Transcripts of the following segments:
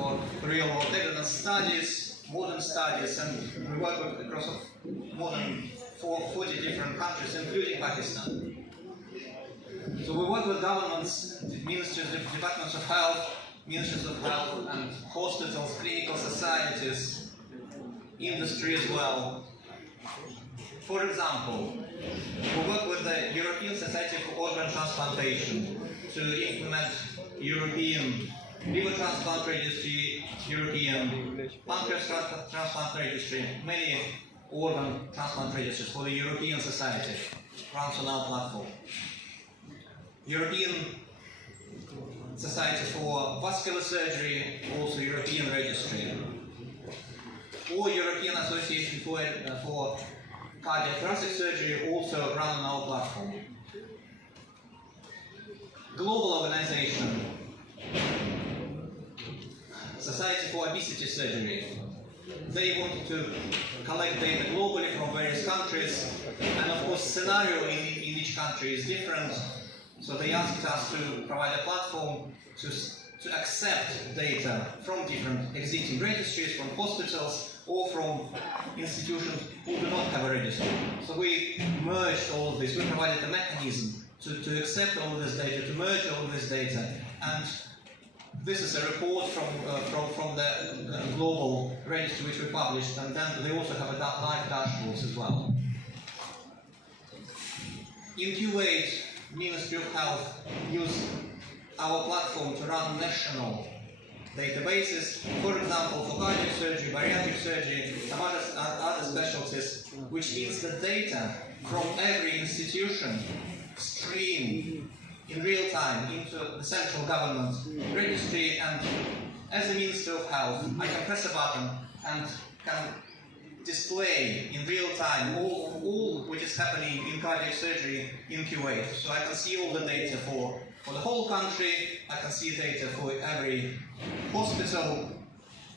for real-world evidence studies, modern studies, and we work with across more than 40 different countries, including Pakistan. So we work with governments, ministries, departments of health, ministries of health, and hospitals, clinical societies, industry as well. For example, we work with the European Society for Organ Transplantation to implement European liver transplant registry, European pancreas transplant registry, many organ transplant registries for the European Society runs on our platform. European Society for Vascular Surgery, also European Registry, or European Association for Cardiothoracic Surgery, also run on our platform. Global organization, Society for Obesity Surgery. They wanted to collect data globally from various countries, and of course, scenario in each country is different. So they asked us to provide a platform to accept data from different existing registries, from hospitals, or from institutions who do not have a registry. So we merged all of this. We provided a mechanism to accept all of this data, to merge all of this data, and this is a report from the global registry which we published, and then they also have a live dashboards as well. In Kuwait, Ministry of Health used our platform to run national databases, for example, for cardiac surgery, bariatric surgery, some other specialties, which means the data from every institution stream in real time into the central government registry, and as a Minister of Health, I can press a button and can display in real time all which is happening in cardiac surgery in Kuwait. So I can see all the data for the whole country, I can see data for every hospital,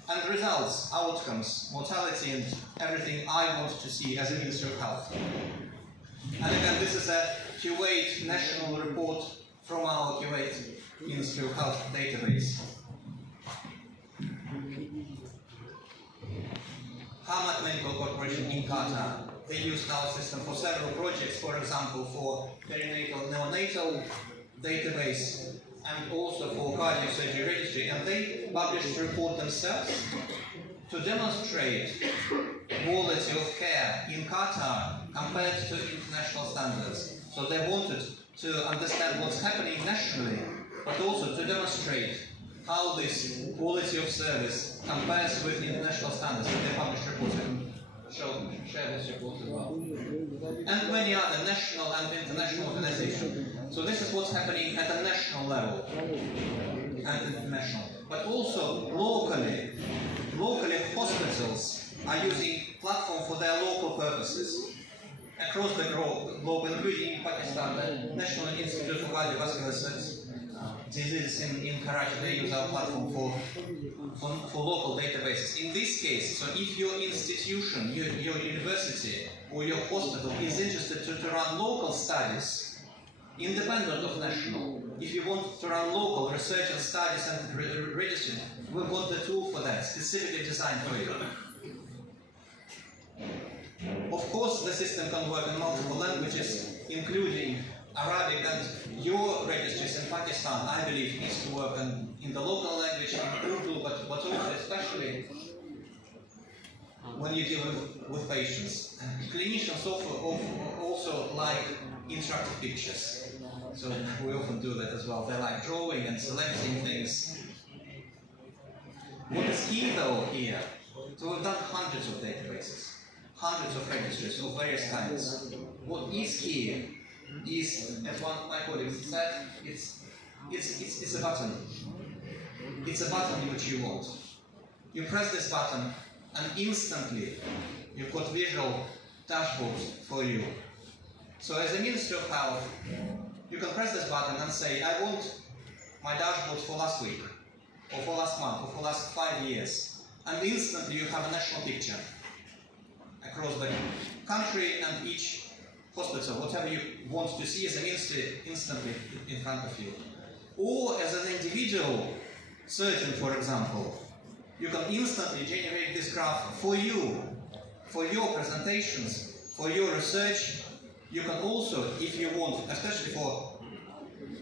and results, outcomes, mortality, and everything I want to see as a Minister of Health. And again, this is a Kuwait national report from our Kuwait Ministry of Health database. Hamad Medical Corporation in Qatar, they used our system for several projects, for example, for perinatal neonatal database, and also for cardiac surgery registry, and they published a report themselves to demonstrate quality of care in Qatar compared to international standards. So they wanted to understand what's happening nationally, but also to demonstrate how this quality of service compares with international standards. And they published reports. I can share this report as well. And many other national and international organizations. So this is what's happening at a national level and international. But also locally hospitals are using platform for their local purposes. Across the globe, including in Pakistan, the National Institute for Cardiovascular Diseases in Karachi, they use our platform for local databases. In this case, so if your institution, your university, or your hospital is interested to run local studies, independent of national, if you want to run local research and studies and registry, we've got the tool for that, specifically designed for you. Of course, the system can work in multiple languages, including Arabic, and your registries in Pakistan, I believe, needs to work in the local language, in Urdu, but also especially when you deal with patients. Clinicians also like interactive pictures, so we often do that as well. They like drawing and selecting things. What is key though here, so we've done hundreds of databases, hundreds of registries of various kinds. What is key is, as one of my colleagues said, it's a button. It's a button which you want. You press this button and instantly you've got visual dashboards for you. So as a Minister of Health, you can press this button and say, I want my dashboards for last week, or for last month, or for last 5 years. And instantly you have a national picture across the country, and each hospital, whatever you want to see as a ministry, instantly in front of you. Or as an individual surgeon, for example, You can instantly generate this graph for you, for your presentations, for your research. You can also, if you want, especially for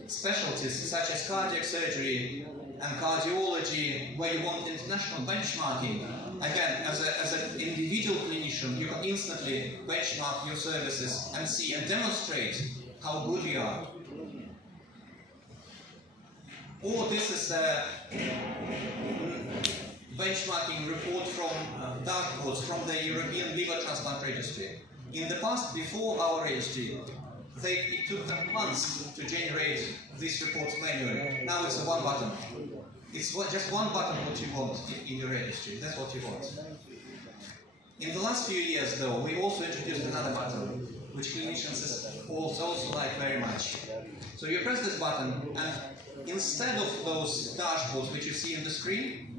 specialties such as cardiac surgery and cardiology, where you want international benchmarking, again, as an individual clinician, you can instantly benchmark your services and see and demonstrate how good you are. Or this is a benchmarking report from dashboards from the European Liver Transplant Registry. In the past, before our registry, it took them months to generate these reports manually. Now it's a one button. It's just one button what you want in your registry. That's what you want. In the last few years, though, we also introduced another button, which clinicians also like very much. So you press this button, and instead of those dashboards which you see on the screen,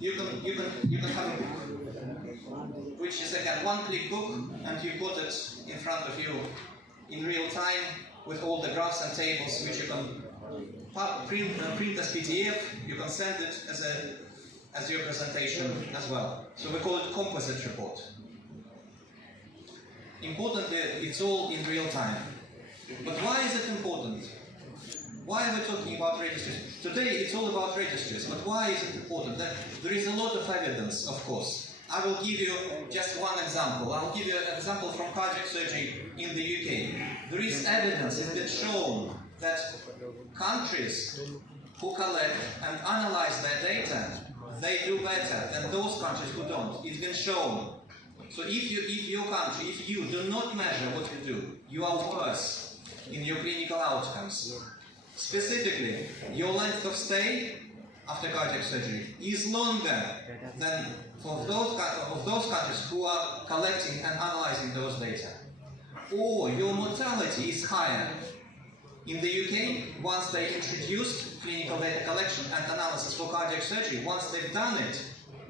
you can have a book, which is again one-click book, and you've got it in front of you in real time with all the graphs and tables, which you can print as PDF. You can send it as your presentation as well. So we call it composite report. Importantly, it's all in real time. But why is it important? Why are we talking about registries? Today it's all about registries, but why is it important? There is a lot of evidence, of course. I will give you just one example. I'll give you an example from cardiac surgery in the UK. There is evidence, it's been shown, that countries who collect and analyze their data, they do better than those countries who don't. It's been shown. So if your country, if you do not measure what you do, you are worse in your clinical outcomes. Specifically, your length of stay after cardiac surgery is longer than for those countries who are collecting and analyzing those data. Or your mortality is higher. In the UK, once they introduced clinical data collection and analysis for cardiac surgery, once they've done it,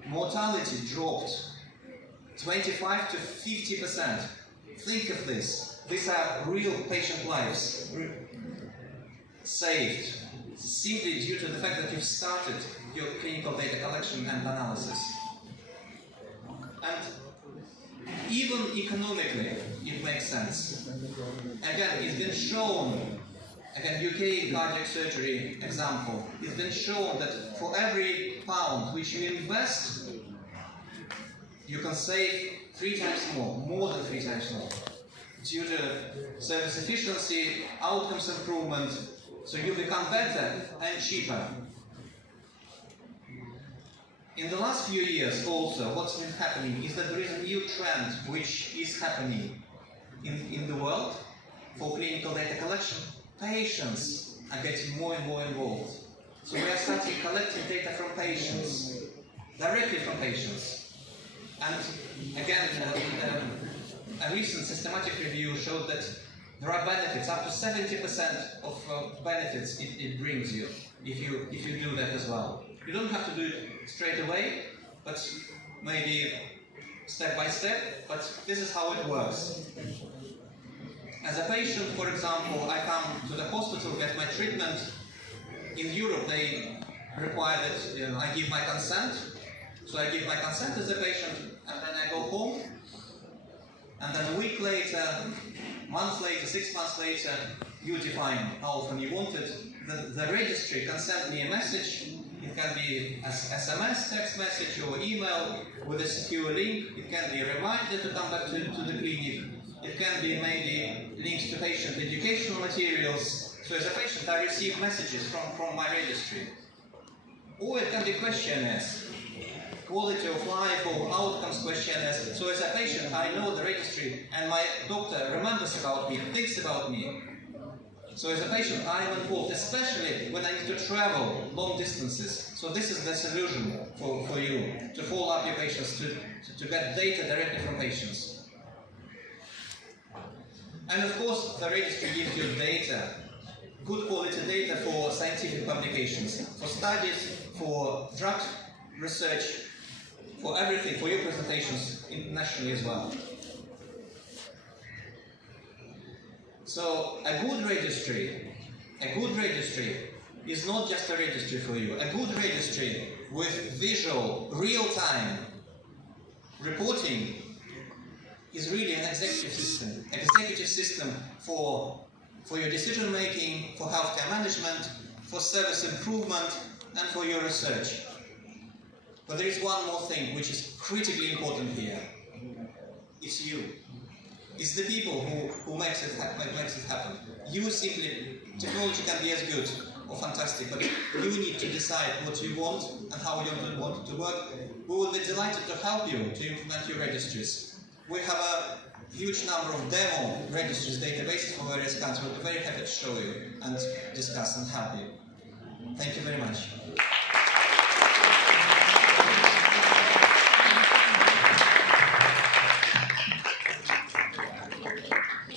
mortality dropped 25 to 50%. Think of this. These are real patient lives saved simply due to the fact that you've started your clinical data collection and analysis. And even economically, it makes sense. Again, it's been shown, again, UK cardiac surgery example, it's been shown that for every pound which you invest, you can save 3 times more than 3 times more, due to service efficiency, outcomes improvement, so you become better and cheaper. In the last few years also, what's been happening is that there is a new trend which is happening in the world for clinical data collection. Patients are getting more and more involved. So we are starting collecting data from patients, directly from patients. And again, a recent systematic review showed that there are benefits, up to 70% of benefits it brings you if you do that as well. You don't have to do it straight away, but maybe step by step, but this is how it works. As a patient, for example, I come to the hospital, get my treatment. In Europe, they require that I give my consent. So I give my consent as a patient, and then I go home. And then a week later, month later, 6 months later, you define how often you want it. The registry can send me a message. It can be an SMS, text message, or email with a secure link. It can be a reminder to come back to the clinic. It can be maybe links to patient educational materials. So as a patient, I receive messages from my registry. Or it can be questionnaires, quality of life or outcomes questionnaires. So as a patient, I know the registry and my doctor remembers about me, thinks about me. So as a patient, I am involved, especially when I need to travel long distances. So this is the solution for you, to follow up your patients, to get data directly from patients. And of course, the registry gives you data, good quality data for scientific publications, for studies, for drug research, for everything, for your presentations internationally as well. So a good registry is not just a registry for you. A good registry with visual, real-time reporting is really an executive system for your decision making, for healthcare management, for service improvement, and for your research. But there is one more thing which is critically important here. It's you. It's the people who makes it happen. You simply, technology can be as good or fantastic, but you need to decide what you want and how you want it to work. We will be delighted to help you to implement your registries. We have a huge number of demo registries, databases for various countries. We'll be very happy to show you and discuss and help you. Thank you very much.